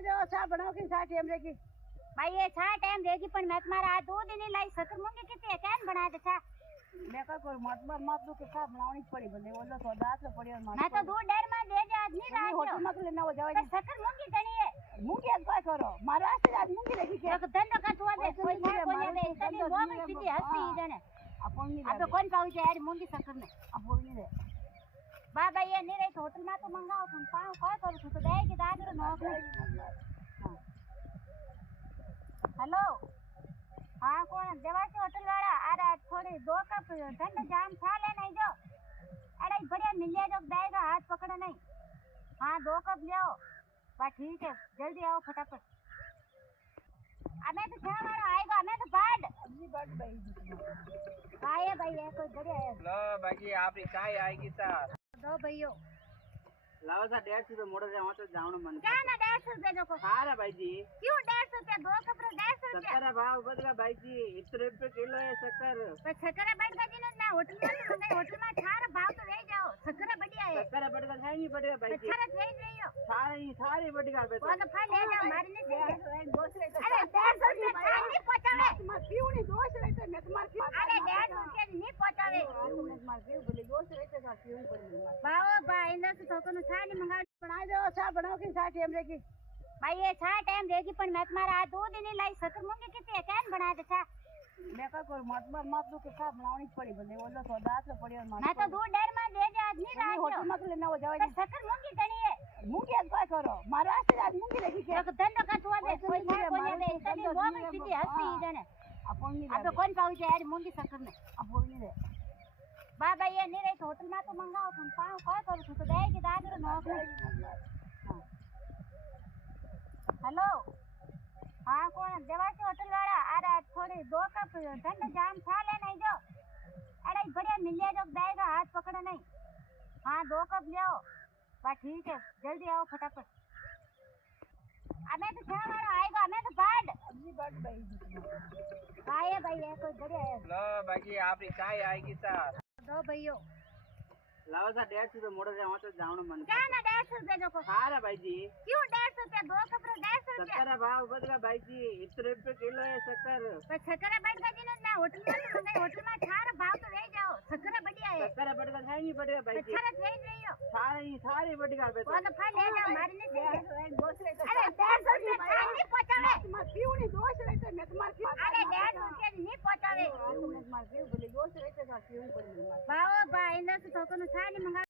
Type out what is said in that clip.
बनाई दो चा बनाओ की चा टाइम रहेगी भाई ये चा टाइम रहेगी पर मैं तुम्हारा आज 2 दिन ही लाई शक्कर मूंगी कितनी है कैन बना दे चा मैं का कोई मत दो के चा बनानी पड़ी बंदे बोलो तो दांत में पड़ी और मैं तो दूध डेर में दे जा आज नहीं रात होटल में लेना हो जाओ शक्कर मूंगी कनी है मूंगी आज क्या करो महाराष्ट्र आज मूंगी रखी के तो धंधो का तू दे कोई था कोई दे तनी लोग सीधी हंसती ही जने अपन नहीं अब तो कौन पाऊ है यार मूंगी शक्कर में अपन नहीं दे बाबा ये नहीं रही तो होटल में तो मंगाओ तुम पाओ क्या करो तो दे के दाद रो नौकरी हेलो हाँ कौन देवासी होटल वाला अरे थोड़ी 2 कप ठंडा जाम था ले नहीं जो अरे बढ़िया मिल जाए जो देगा हाथ पकड़ो नहीं हाँ 2 कप ले आओ बस ठीक है जल्दी आओ फटाफट अबे तो क्या वाला आएगा मैं तो बाद अभी बात भाई आए भाई है कोई बढ़िया है लो बाकी आपकी चाय आएगी सर दो भैयो लाओ सर 150 रुपये मोड़ जाओ तो जाओ मन क्या ना 150 रुपये देखो हाँ रे भाई जी क्यों 150 रुपये 2 कप 150 रुपये शक्कर भाव बदला भाई जी 1 रुपये किलो है शक्कर पर शक्कर बैठ गई ना होटल में तो गई होटल में थारा भाव तो ले जाओ शक्कर बढ़िया है शक्कर बढ़कर है नहीं बढ़िया भाई जी अच्छा भेज रही हो सारी बढ़िया बेटा वो तो फल ले जाओ मारी नहीं दूसरे अरे 150 रुपये खान नहीं पहुंचावे तुम्हारे पीऊ नहीं दोस्त रहते मैं तुम्हारे अरे 150 रुपये नहीं पहुंचावे तुम्हारे पीऊ बोले दोस्त रहते का पीऊ पड़ी बाओ बा इंदर से तो कोनो छा नहीं मंगा बनाई दो चा बनाओ की चा टाइम रहेगी भाई ये छा टाइम रहेगी पर मैं तुम्हारा आज 2 दिन ही लाई शक्कर मूंगी कितनी है कैन बना दे छा मैं का कोई मत दो के चा बनानी पड़ी बंदे बोलो तो दांत में पड़ी और मैं तो दूध डेर में दे जा आज नहीं रात होटल में लेना हो जाओ शक्कर मूंगी कनी है मूंगी आज क्या करो महाराष्ट्र आज मूंगी रखी के तो धंधो का तू दे कोई था कोई दे तनी लोग सीधी हंसती ही जने अपन नहीं अब तो कौन पाऊ है यार मूंगी शक्कर में अपन नहीं दे बाबा ये नहीं रही तो होटल में तो मंगाओ तुम पाओ क्या करो तो दे के दाद रो नौकरी हेलो हाँ कौन देवासी होटल वाला अरे थोड़ी 2 कप ठंडा जाम था ले नहीं जो अरे बढ़िया मिल जाए जो देगा हाथ पकड़ो नहीं हाँ 2 कप ले आओ बस ठीक है जल्दी आओ फटाफट अबे तो क्या वाला आएगा मैं तो बाद अभी बात भाई आए भाई है कोई बढ़िया है लो बाकी आपकी चाय आएगी सर दो भैयो लाओ सर 150 रुपये मोड़ जाओ तो जाओ मन क्या ना 150 रुपये देखो हाँ रे भाई जी क्यों 150 रुपये 2 कप 150 रुपये शक्कर भाव बदला भाई जी 1 रुपये किलो है शक्कर पर शक्कर बैठ गई ना होटल में तो गई होटल में थारा भाव तो ले जाओ शक्कर बढ़िया है शक्कर बढ़कर है नहीं बढ़िया भाई जी अच्छा भेज रही हो सारी बढ़िया बेटा वो तो फल ले जाओ मारी नहीं दूसरे अरे 150 रुपये खान नहीं पहुंचावे तुम्हारे पीऊ नहीं दोस्त रहते मैं तुम्हारे अरे 150 रुपये नहीं पहुंचावे तुम्हारे पीऊ बोले दोस्त रहते का पीऊ पड़ी बाओ बा इंदर से तो कोनो छा नहीं मंगा